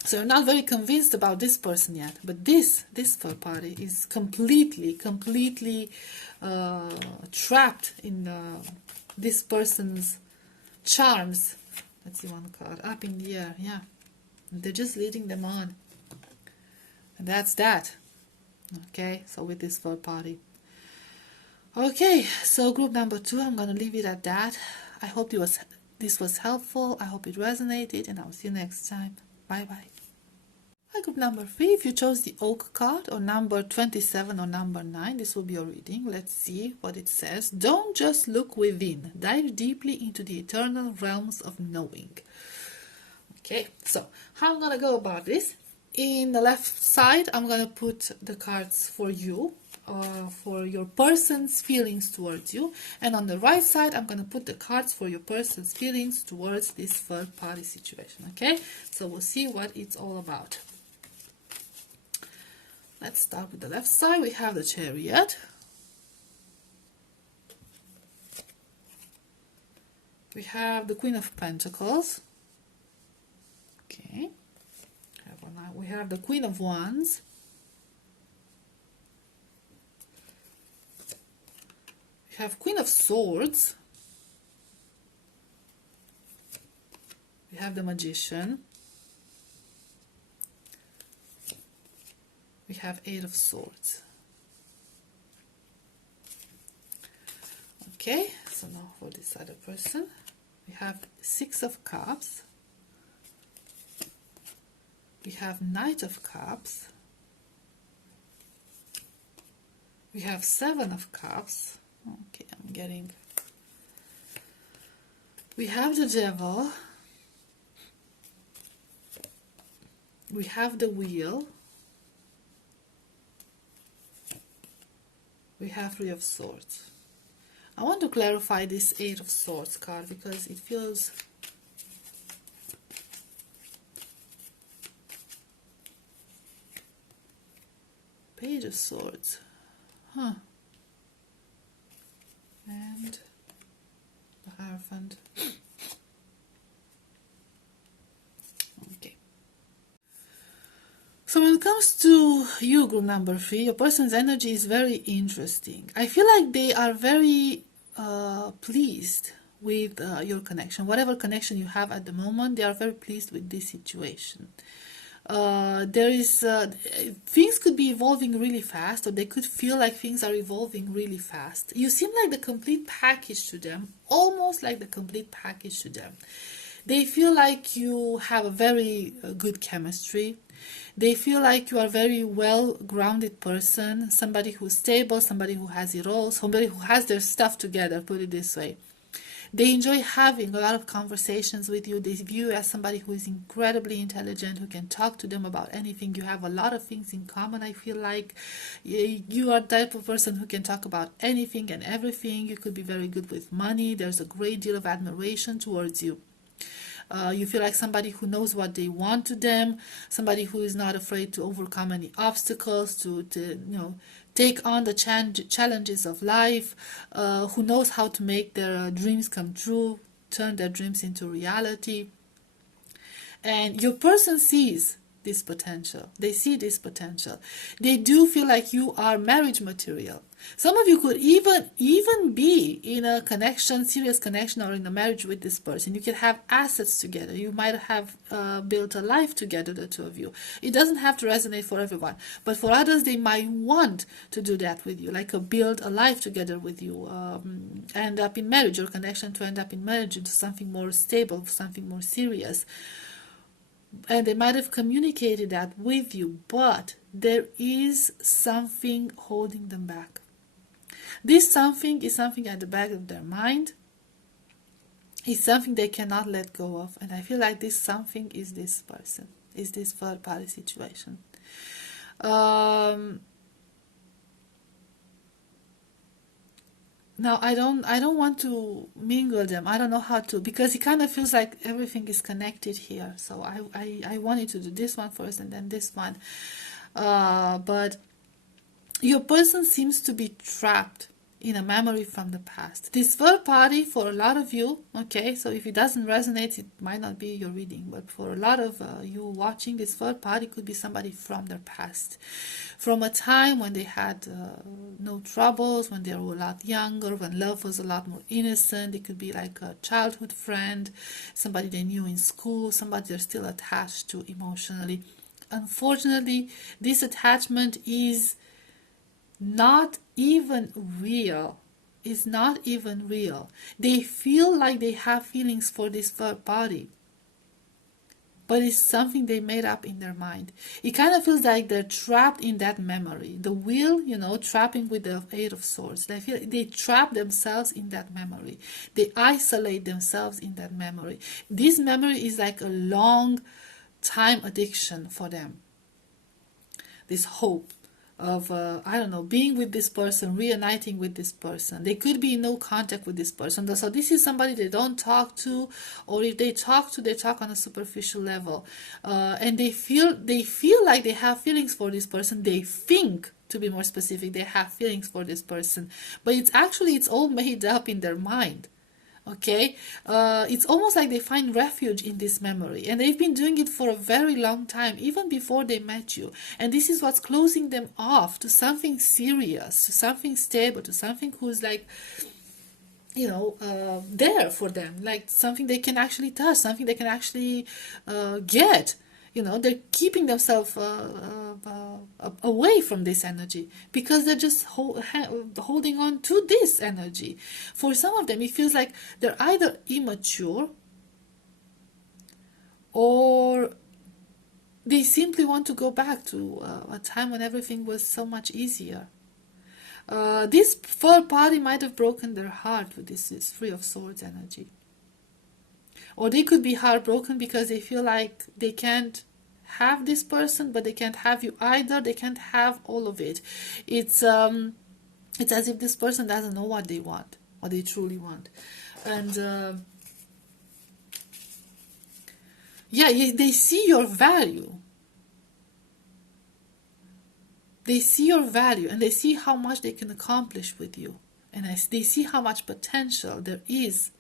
So you're not very convinced about this person yet, but this third party is completely trapped in this person's charms. Let's see one card. Up in the air, yeah. They're just leading them on. And that's that. Okay, so with this third party. Okay, so group number 2, I'm going to leave it at that. I hope this was helpful. I hope it resonated, and I'll see you next time. Bye-bye. Group number 3, if you chose the Oak card, or number 27 or number 9, this will be your reading. Let's see what it says. Don't just look within. Dive deeply into the eternal realms of knowing. Okay, so how I'm going to go about this. In the left side, I'm going to put the cards for you, for your person's feelings towards you. And on the right side, I'm going to put the cards for your person's feelings towards this third party situation. Okay, so we'll see what it's all about. Let's start with the left side. We have the Chariot. We have the Queen of Pentacles. Okay. We have the Queen of Wands. We have Queen of Swords. We have the Magician. We have 8 of Swords. Okay, so now for this other person, we have 6 of Cups. We have Knight of Cups. We have 7 of Cups. Okay, I'm getting... We have the Devil. We have the Wheel. We have 3 of Swords. I want to clarify this 8 of Swords card because it feels Swords. Huh. And the Hierophant. Okay. So when it comes to you, group number 3, your person's energy is very interesting. I feel like they are very pleased with your connection. Whatever connection you have at the moment, they are very pleased with this situation. Things could be evolving really fast, or they could feel like things are evolving really fast. You seem like the complete package to them, almost like the complete package to them. They feel like you have a very good chemistry. They feel like you are a very well-grounded person, somebody who's stable, somebody who has it all, somebody who has their stuff together, put it this way. They enjoy having a lot of conversations with you. They view you as somebody who is incredibly intelligent, who can talk to them about anything. You have a lot of things in common. I feel like you are the type of person who can talk about anything and everything. You could be very good with money. There's a great deal of admiration towards you. You feel like somebody who knows what they want to them, somebody who is not afraid to overcome any obstacles, to take on the challenges of life, who knows how to make their dreams come true, turn their dreams into reality. And your person sees this potential. They see this potential. They do feel like you are marriage material. Some of you could even be in a connection, serious connection, or in a marriage with this person. You could have assets together. You might have built a life together, the two of you. It doesn't have to resonate for everyone, but for others, they might want to do that with you, like build a life together with you, end up in marriage, or connection to end up in marriage, into something more stable, something more serious. And they might have communicated that with you, but there is something holding them back. This something is something at the back of their mind. It's something they cannot let go of. And I feel like this something is this person, is this third party situation. Now, I don't want to mingle them. I don't know how to, because it kind of feels like everything is connected here. So I wanted to do this one first and then this one. But your person seems to be trapped in a memory from the past. This third party, for a lot of you, okay, so if it doesn't resonate, it might not be your reading, but for a lot of you watching, this third party could be somebody from their past, from a time when they had no troubles, when they were a lot younger, when love was a lot more innocent. It could be like a childhood friend, somebody they knew in school, somebody they're still attached to emotionally. Unfortunately, this attachment is not even real. It's not even real. They feel like they have feelings for this third party, but it's something they made up in their mind. It kind of feels like they're trapped in that memory. The wheel, trapping with the Eight of Swords. They feel they trap themselves in that memory. They isolate themselves in that memory. This memory is like a long time addiction for them. This hope of being with this person, reuniting with this person. They could be in no contact with this person. So this is somebody they don't talk to, or if they talk to, they talk on a superficial level, and they feel like they have feelings for this person. They think, to be more specific, they have feelings for this person, but it's all made up in their mind. Okay, it's almost like they find refuge in this memory, and they've been doing it for a very long time, even before they met you. And this is what's closing them off to something serious, to something stable, to something who's like, there for them, like something they can actually touch, something they can actually get. They're keeping themselves away from this energy because they're just holding on to this energy. For some of them, it feels like they're either immature or they simply want to go back to a time when everything was so much easier. This third party might have broken their heart with this Three of Swords energy. Or they could be heartbroken because they feel like they can't have this person, but they can't have you either. They can't have all of it. It's as if this person doesn't know what they want, what they truly want. And they see your value. They see your value and they see how much they can accomplish with you. And they see how much potential there is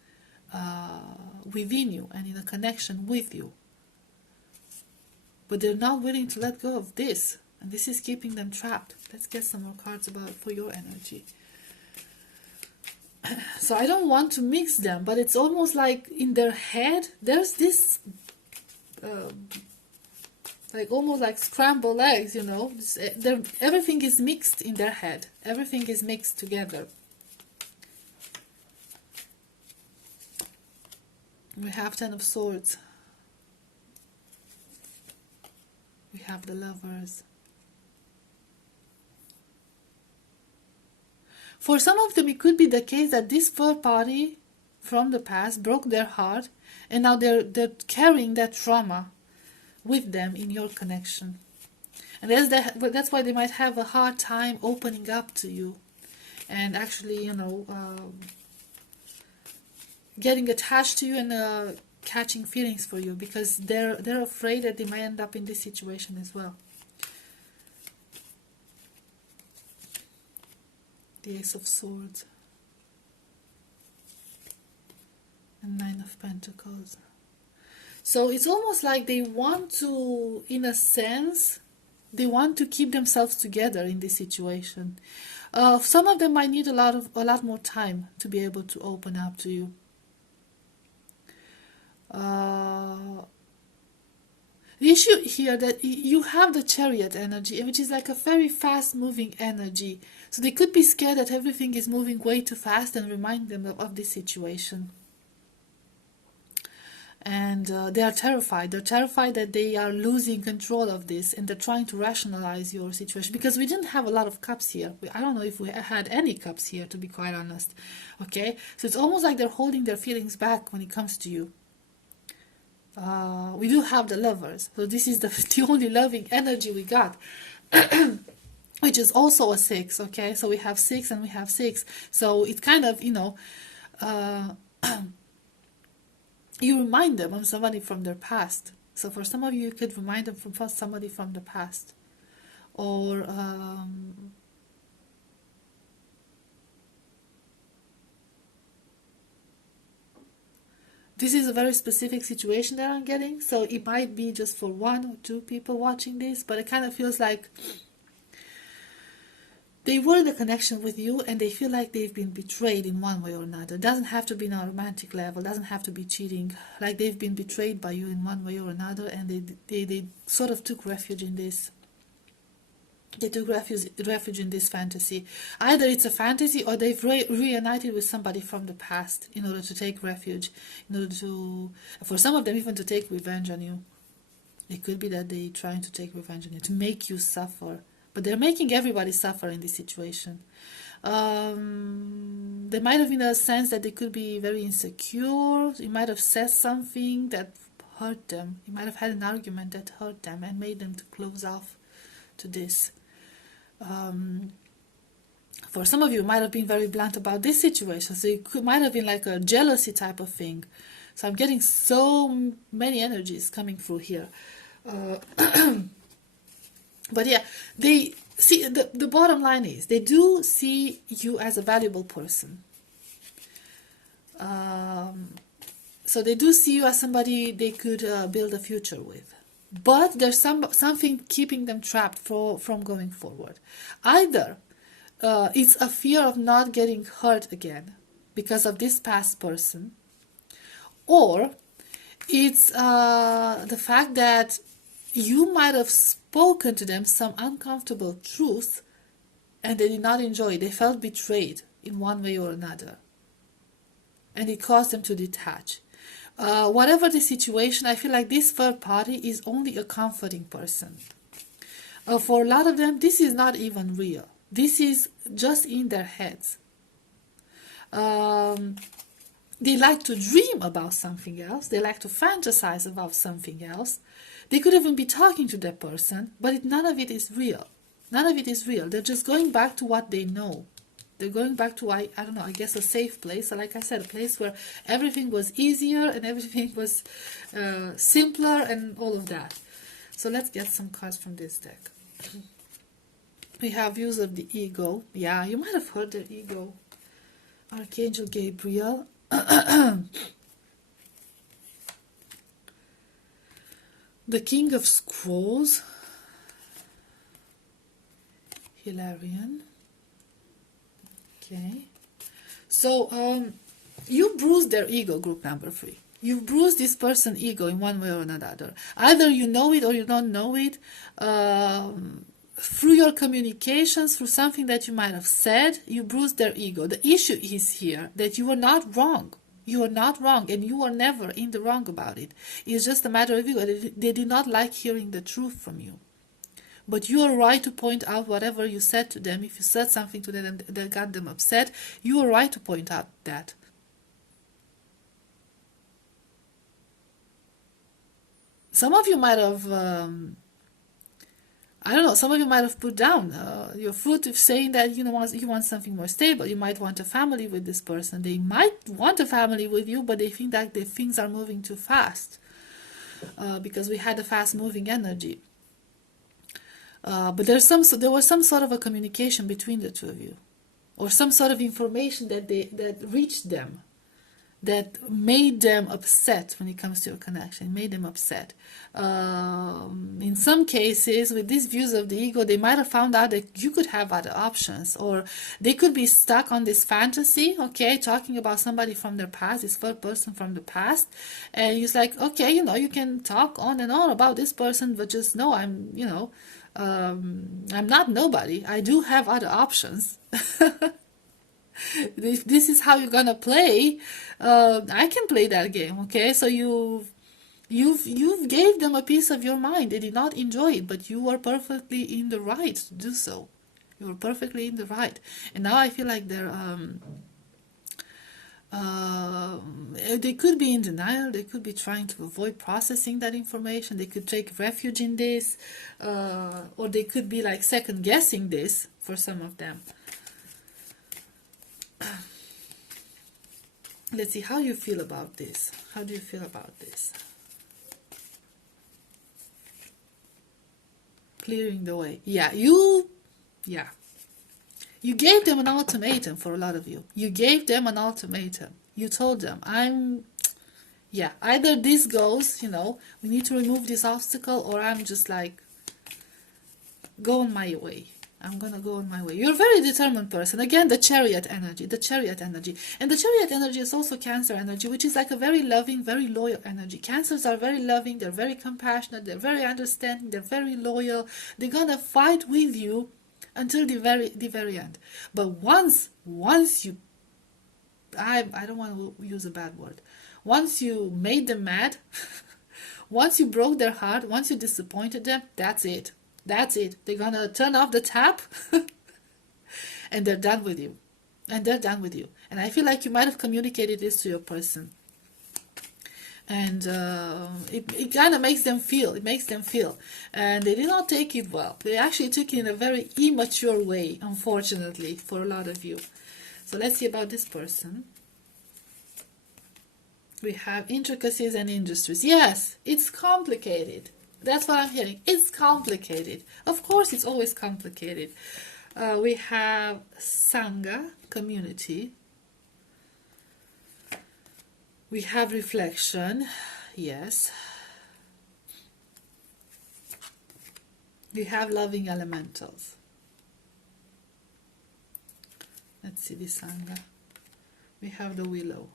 within you and in a connection with you. But they're not willing to let go of this. And this is keeping them trapped. Let's get some more cards for your energy. So I don't want to mix them, but it's almost like in their head, there's this, like almost like scrambled eggs, you know. Everything is mixed in their head. Everything is mixed together. We have Ten of Swords. We have the Lovers. For some of them, it could be the case that this third party from the past broke their heart, and now they're carrying that trauma with them in your connection. And that's why they might have a hard time opening up to you and actually, you know, getting attached to you and catching feelings for you, because they're afraid that they might end up in this situation as well. The Ace of Swords and Nine of Pentacles. So it's almost like they want to, in a sense, they want to keep themselves together in this situation. Some of them might need a lot more time to be able to open up to you. The issue here that you have the Chariot energy, which is like a very fast moving energy. So they could be scared that everything is moving way too fast and remind them of this situation. And they are terrified. They're terrified that they are losing control of this, and they're trying to rationalize your situation. Because we didn't have a lot of cups here. I don't know if we had any cups here, to be quite honest. Okay? So it's almost like they're holding their feelings back when it comes to you. We do have the Lovers. So this is the only loving energy we got. Which is also a 6, okay? So we have 6 and we have 6. So it kind of, you know, you remind them of somebody from their past. So for some of you, you could remind them from somebody from the past. Or this is a very specific situation that I'm getting. So it might be just for 1 or 2 people watching this, but it kind of feels like they were in a connection with you and they feel like they've been betrayed in one way or another. It doesn't have to be on a romantic level, doesn't have to be cheating. Like they've been betrayed by you in one way or another, and they sort of took refuge in this. They took refuge in this fantasy. Either it's a fantasy or they've reunited with somebody from the past in order to take refuge, in order to, for some of them, even to take revenge on you. It could be that they're trying to take revenge on you, to make you suffer. But they're making everybody suffer in this situation. There might have been a sense that they could be very insecure. You might have said something that hurt them. You might have had an argument that hurt them and made them to close off to this. For some of you, it might have been very blunt about this situation. So it might have been like a jealousy type of thing. So I'm getting so many energies coming through here. But yeah, they see, the bottom line is they do see you as a valuable person. So they do see you as somebody they could build a future with. But there's something keeping them trapped from going forward. Either it's a fear of not getting hurt again because of this past person, or it's the fact that you might have spoken to them some uncomfortable truth and they did not enjoy it. They felt betrayed in one way or another. And it caused them to detach. Whatever the situation, I feel like this third party is only a comforting person. For a lot of them, this is not even real. This is just in their heads. They like to dream about something else. They like to fantasize about something else. They could even be talking to that person, but none of it is real. None of it is real. They're just going back to what they know. They're going back to, I don't know, I guess a safe place. So like I said, a place where everything was easier and everything was simpler and all of that. So let's get some cards from this deck. We have views of the ego. Yeah, you might have heard their ego. Archangel Gabriel. The King of Scrolls. Hilarion. Okay. So, you bruised their ego, group number 3. You bruised this person's ego in one way or another. Either you know it or you don't know it. Through your communications, through something that you might have said, you bruised their ego. The issue is here that you are not wrong. You are not wrong, and you are never in the wrong about it. It's just a matter of ego. They did not like hearing the truth from you. But you are right to point out whatever you said to them. If you said something to them that got them upset, you are right to point out that. Some of you might have, I don't know, some of you might have put down your foot saying that you want something more stable. You might want a family with this person. They might want a family with you, but they think that the things are moving too fast because we had a fast-moving energy. But there was some sort of a communication between the two of you, or some sort of information that reached them, that made them upset when it comes to your connection, made them upset. In some cases, with these views of the ego, they might have found out that you could have other options, or they could be stuck on this fantasy, okay, talking about somebody from their past, this third person from the past, and it's like, okay, you can talk on and on about this person, but just know I'm not nobody. I do have other options. If this is how you're gonna play, I can play that game, okay? So you've gave them a piece of your mind. They did not enjoy it, but you were perfectly in the right to do so. You were perfectly in the right. And now I feel like they could be in denial. They could be trying to avoid processing that information. They could take refuge in this, or they could be like second guessing this for some of them. Let's see how you feel about this. How do you feel about this? Clearing the way. Yeah. You gave them an ultimatum. For a lot of you, you gave them an ultimatum. You told them, either this goes, we need to remove this obstacle, or I'm just like, go on my way. I'm gonna go on my way. You're a very determined person. Again, the chariot energy. And the chariot energy is also Cancer energy, which is like a very loving, very loyal energy. Cancers are very loving, they're very compassionate, they're very understanding, they're very loyal. They're gonna fight with you until the very end. But once you, I don't want to use a bad word. Once you made them mad, once you broke their heart, once you disappointed them, that's it. That's it. They're gonna turn off the tap and they're done with you. And I feel like you might have communicated this to your person. And it kind of makes them feel. And they did not take it well. They actually took it in a very immature way, unfortunately, for a lot of you. So let's see about this person. We have intricacies and industries. Yes, it's complicated. That's what I'm hearing. It's complicated. Of course, it's always complicated. We have Sangha, community. We have reflection. Yes. We have loving elementals. Let's see the Sangha. We have the willow.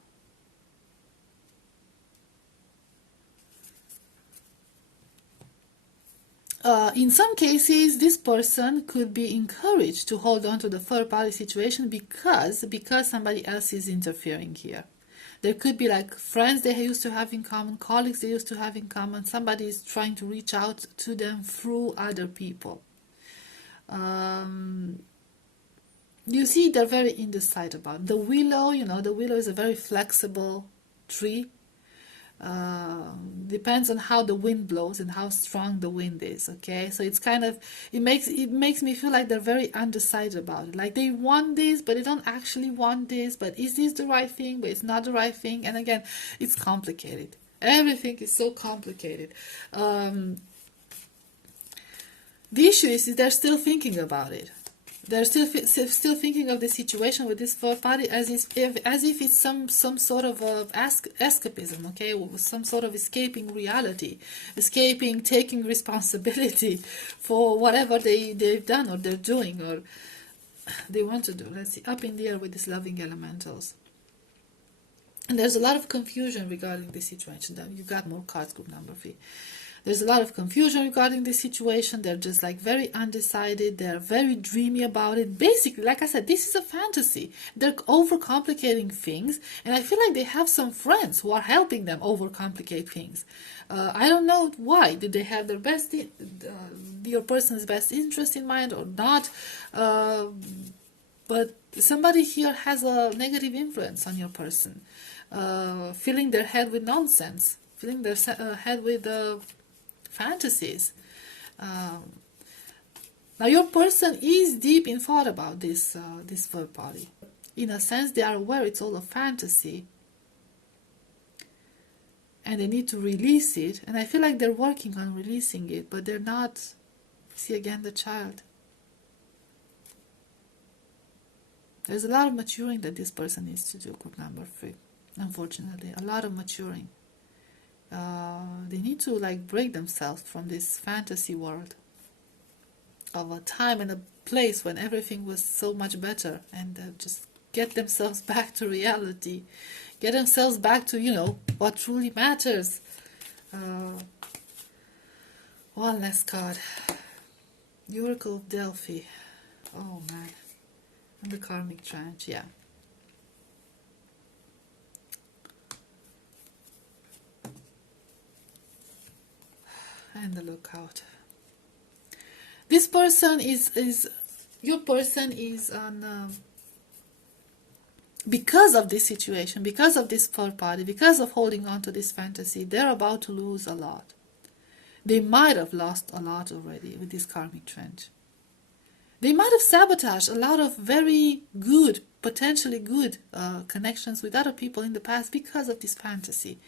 In some cases, this person could be encouraged to hold on to the third party situation because somebody else is interfering here. There could be like friends they used to have in common, colleagues they used to have in common. Somebody is trying to reach out to them through other people. You see, they're very indecisive about it. The willow. The willow is a very flexible tree. Depends on how the wind blows and how strong the wind is, okay? So it's kind of, it makes me feel like they're very undecided about it. Like they want this, but they don't actually want this. But is this the right thing? But it's not the right thing. And again, it's complicated. Everything is so complicated. The issue is they're still thinking about it. They're still thinking of the situation with this third party as if it's some sort of escapism, okay, some sort of escaping reality, escaping taking responsibility for whatever they've done or they're doing or they want to do. Let's see, up in the air with these loving elementals. And there's a lot of confusion regarding this situation. You got more cards, group number 3. There's a lot of confusion regarding this situation. They're just like very undecided. They're very dreamy about it. Basically, like I said, this is a fantasy. They're overcomplicating things. And I feel like they have some friends who are helping them overcomplicate things. I don't know why. Did they have their your person's best interest in mind or not? But somebody here has a negative influence on your person. Filling their head with nonsense. Filling their head with fantasies. Now your person is deep in thought about this third party. In a sense, they are aware it's all a fantasy and they need to release it, and I feel like they're working on releasing it, but they're not. See again the child. There's a lot of maturing that this person needs to do, group number 3. Unfortunately, a lot of maturing. They need to like break themselves from this fantasy world of a time and a place when everything was so much better, and just get themselves back to reality, get themselves back to, you know, what truly matters. One last card. The Oracle of Delphi. Oh man. And the karmic trench, yeah. And the Lookout. This person your person is on, because of this situation, because of this third party, because of holding on to this fantasy, they're about to lose a lot. They might have lost a lot already with this karmic trench. They might have sabotaged a lot of very good, potentially good connections with other people in the past because of this fantasy.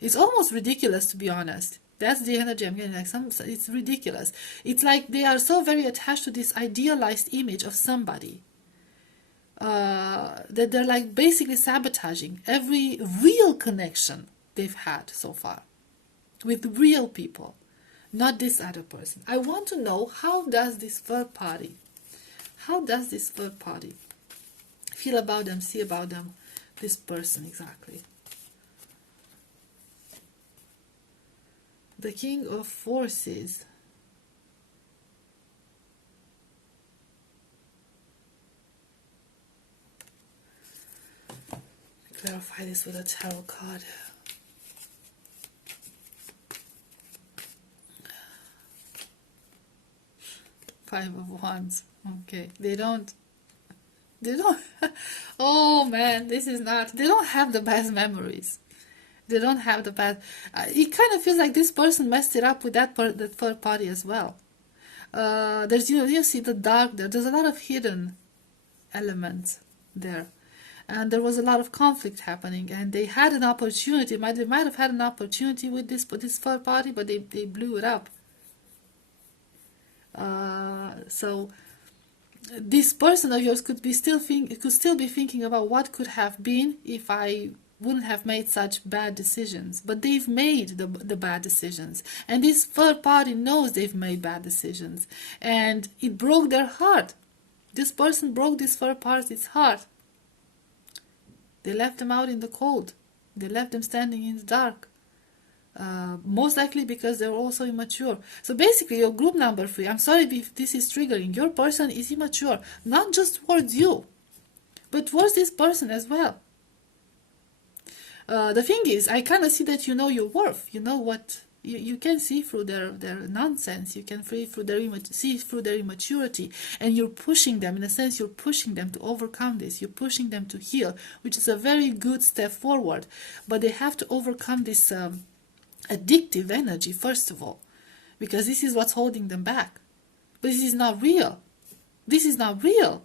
It's almost ridiculous, to be honest. That's the energy I'm getting. Like it's ridiculous. It's like they are so very attached to this idealized image of somebody that they're like basically sabotaging every real connection they've had so far with real people, not this other person. I want to know, how does this third party feel about them, see about them, this person exactly. The King of Forces. Clarify this with a tarot card. Five of Wands. Okay, they don't oh man, this is not, they don't have the best memories. They don't have the best, it kind of feels like this person messed it up with that third party as well. There's, you see the dark there, there's a lot of hidden elements there, and there was a lot of conflict happening, and they had an opportunity, they might have had an opportunity with this third party, but they blew it up. So this person of yours could still be thinking about what could have been if I wouldn't have made such bad decisions. But they've made the bad decisions, and this third party knows they've made bad decisions, and it broke their heart. This person broke this third party's heart. They left them out in the cold. They left them standing in the dark. Most likely because they're also immature. So basically, your group number 3, I'm sorry if this is triggering, your person is immature, not just towards you, but towards this person as well. The thing is, I kind of see that you know your worth. You know what, you can see through their nonsense. You can see through their immaturity, and you're pushing them, in a sense, you're pushing them to overcome this. You're pushing them to heal, which is a very good step forward. But they have to overcome this addictive energy first of all, because this is what's holding them back. But this is not real. This is not real.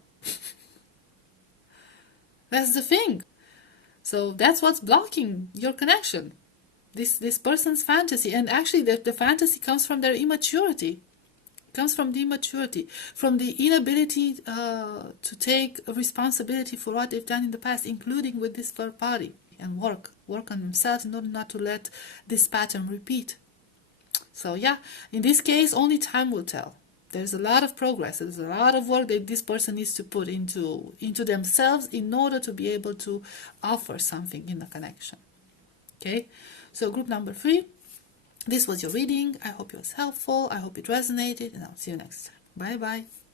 That's the thing. So that's what's blocking your connection, this person's fantasy. And actually the fantasy comes from their immaturity. comes from the immaturity, from the inability to take responsibility for what they've done in the past, including with this third party, and work on themselves in order not to let this pattern repeat. So yeah, in this case, only time will tell. There's a lot of progress. There's a lot of work that this person needs to put into themselves in order to be able to offer something in the connection. Okay, so group number 3. This was your reading. I hope it was helpful. I hope it resonated, and I'll see you next time. Bye bye.